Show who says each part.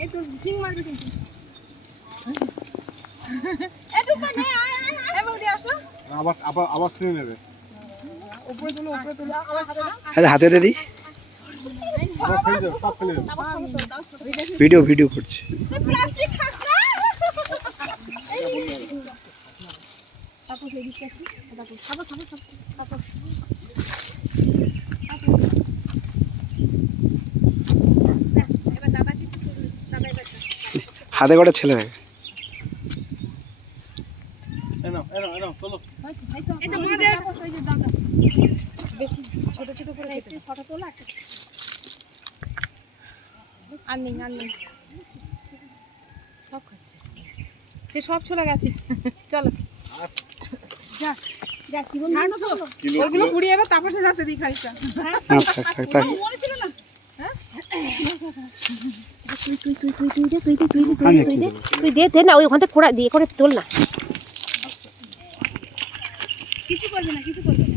Speaker 1: এই তো সিং মারবে কিন্তু একটু পানে আয় আয় আয়। এবার আসো।
Speaker 2: আবার আবার আবার ছিঁড়ে নেবে।
Speaker 1: উপরে তুলো উপরে তুলো। আমার হাতে দাও
Speaker 3: দে।
Speaker 2: সব।
Speaker 3: ভিডিও ভিডিও করছে।
Speaker 1: প্লাস্টিক খাস না? তারপর সেই একটু, তারপর খাব খাব খাব তারপর দেখ, এবার দাদা কিছু করবে দাদা এবার
Speaker 3: হাতে করে ছেলে থাকে
Speaker 2: এনো এনো এনো চলো
Speaker 1: এটা আমাদের ওই যে দাদা বেশি ছোট ছোট করে একটু ফটো তোলা একটা আর নেই আর নেই। সব চলে গেছে। চলো। যা যা কি বলব?
Speaker 2: কিলো
Speaker 1: ওইগুলো পুড়িয়ে এবার রাতে দিই খাইটা
Speaker 3: না থাক থাক থাক
Speaker 1: মনে ছিল না
Speaker 3: আমি একটু দেবো।
Speaker 4: তুই দে দে না ওই ওখান থেকে খোড়া দিয়ে করে তোল না
Speaker 1: কিছু করবে না কিছু করবে না